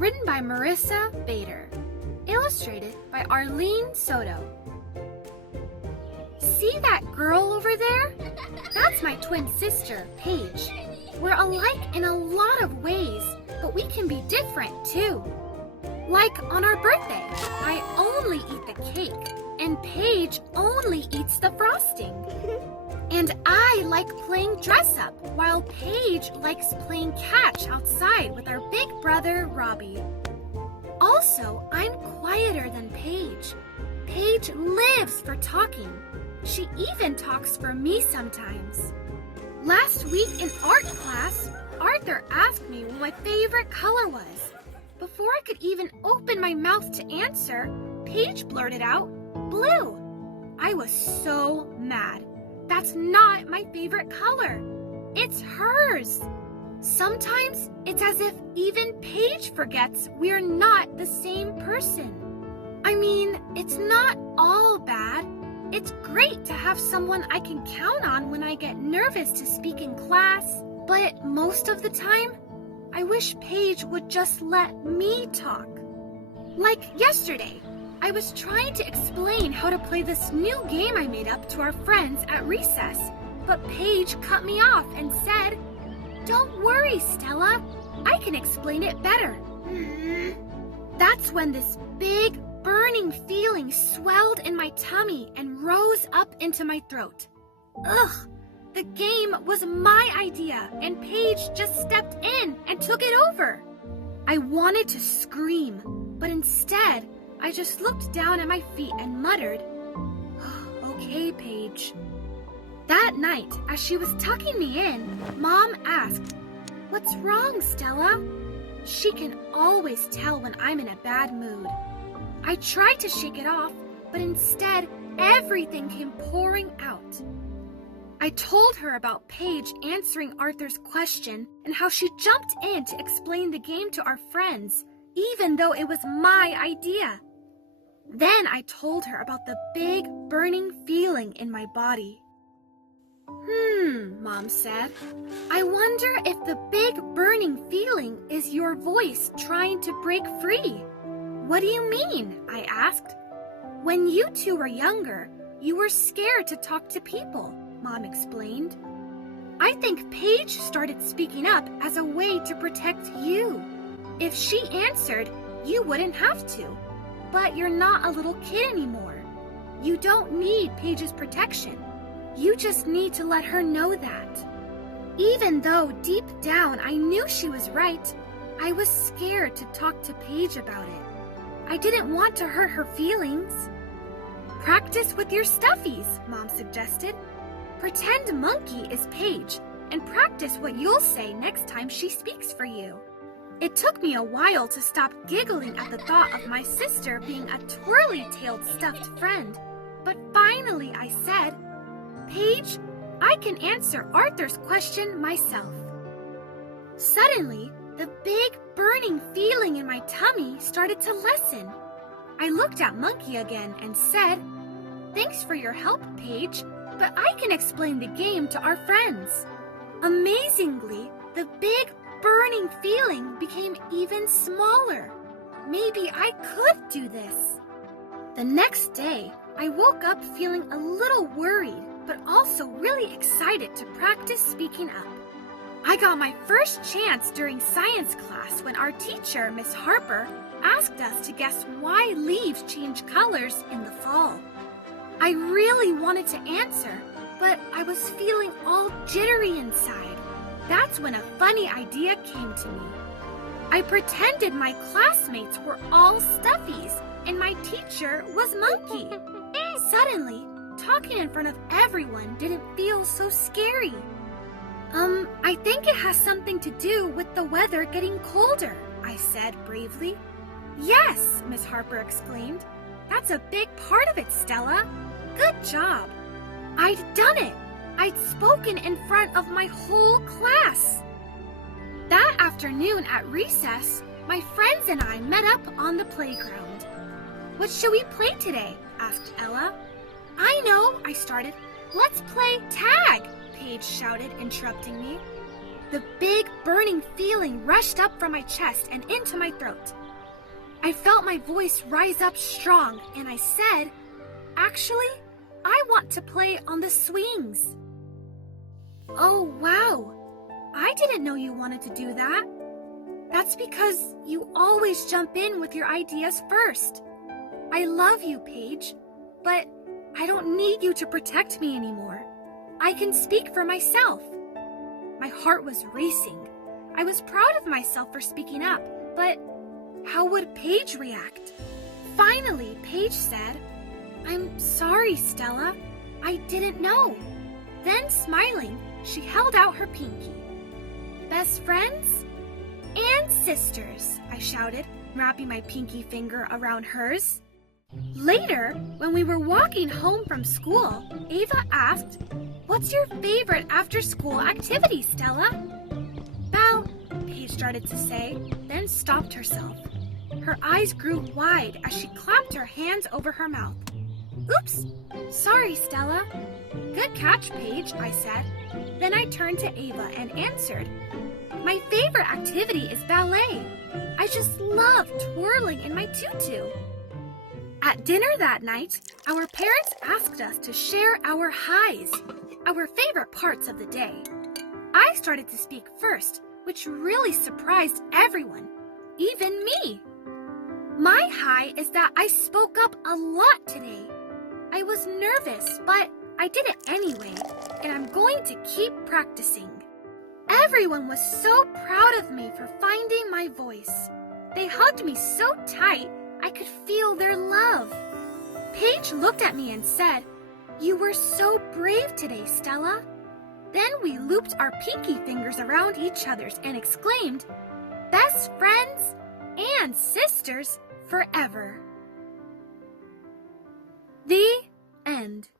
Written by Marissa Bader. Illustrated by Arlene Soto. See that girl over there? That's my twin sister, Paige. We're alike in a lot of ways, but we can be different too. Like on our birthday, I only eat the cake, and Paige only eats the frosting. And I like playing dress up, while Paige likes playing catch outside with our big brother, Robbie. Also, I'm quieter than Paige. Paige lives for talking. She even talks for me sometimes. Last week in art class, Arthur asked me what my favorite color was. Before I could even open my mouth to answer, Paige blurted out, "Blue." I was so mad. That's not my favorite color. It's hers. Sometimes it's as if even Paige forgets we're not the same person. I mean, it's not all bad. It's great to have someone I can count on when I get nervous to speak in class, but most of the time, I wish Paige would just let me talk. Like yesterday, I was trying to explain how to play this new game I made up to our friends at recess, but Paige cut me off and said, "Don't worry, Stella. I can explain it better." That's when this big, burning feeling swelled in my tummy and rose up into my throat. Ugh! The game was my idea, and Paige just stepped in and took it over. I wanted to scream, but instead, I just looked down at my feet and muttered, "Okay, Paige." That night, as she was tucking me in, Mom asked, "What's wrong, Stella?" She can always tell when I'm in a bad mood. I tried to shake it off, but instead, everything came pouring out. I told her about Paige answering Arthur's question and how she jumped in to explain the game to our friends, even though it was my idea. Then I told her about the big, burning feeling in my body. Mom said, "I wonder if the big, burning feeling is your voice trying to break free." "What do you mean?" I asked. "When you two were younger, you were scared to talk to people," Mom explained. "I think Paige started speaking up as a way to protect you. If she answered, you wouldn't have to. But you're not a little kid anymore. You don't need Paige's protection. You just need to let her know that." Even though deep down I knew she was right, I was scared to talk to Paige about it. I didn't want to hurt her feelings. "Practice with your stuffies," Mom suggested. "Pretend Monkey is Paige and practice what you'll say next time she speaks for you." It took me a while to stop giggling at the thought of my sister being a twirly-tailed stuffed friend, but finally I said, "Paige, I can answer Arthur's question myself." Suddenly, the big, burning feeling in my tummy started to lessen. I looked at Monkey again and said, "Thanks for your help, Paige, but I can explain the game to our friends." Amazingly, the big, burning feeling became even smaller. Maybe I could do this. The next day, I woke up feeling a little worried, but also really excited to practice speaking up. I got my first chance during science class when our teacher, Miss Harper, asked us to guess why leaves change colors in the fall. I really wanted to answer, but I was feeling all jittery inside. That's when a funny idea came to me. I pretended my classmates were all stuffies and my teacher was Monkey. Suddenly, talking in front of everyone didn't feel so scary. I think it has something to do with the weather getting colder," I said bravely. "Yes," Miss Harper exclaimed. "That's a big part of it, Stella. Good job." I'd done it. I'd spoken in front of my whole class. That afternoon at recess, my friends and I met up on the playground. "What shall we play today?" asked Ella. "I know," I started. "Let's play tag," Paige shouted, interrupting me. The big, burning feeling rushed up from my chest and into my throat. I felt my voice rise up strong, and I said, "Actually, I want to play on the swings." "Oh, wow. I didn't know you wanted to do that. That's because you always jump in with your ideas first. I love you, Paige, but I don't need you to protect me anymore. I can speak for myself." My heart was racing. I was proud of myself for speaking up, but how would Paige react? Finally, Paige said, "I'm sorry, Stella. I didn't know." Then, smiling, she held out her pinky. "Best friends and sisters," I shouted, wrapping my pinky finger around hers. Later, when we were walking home from school, Ava asked, "What's your favorite after-school activity, Stella?" "Well," Paige started to say, then stopped herself. Her eyes grew wide as she clapped her hands over her mouth. "Oops, sorry, Stella." "Good catch, Paige," I said. Then I turned to Ava and answered, "My favorite activity is ballet. I just love twirling in my tutu." At dinner that night, our parents asked us to share our highs, our favorite parts of the day. I started to speak first, which really surprised everyone, even me. My high is that I spoke up a lot today. I was nervous, but I did it anyway, and I'm going to keep practicing. Everyone was so proud of me for finding my voice. They hugged me so tight, I could feel their love. Paige looked at me and said, "You were so brave today, Stella." Then we looped our pinky fingers around each other's and exclaimed, "Best friends and sisters forever." The end.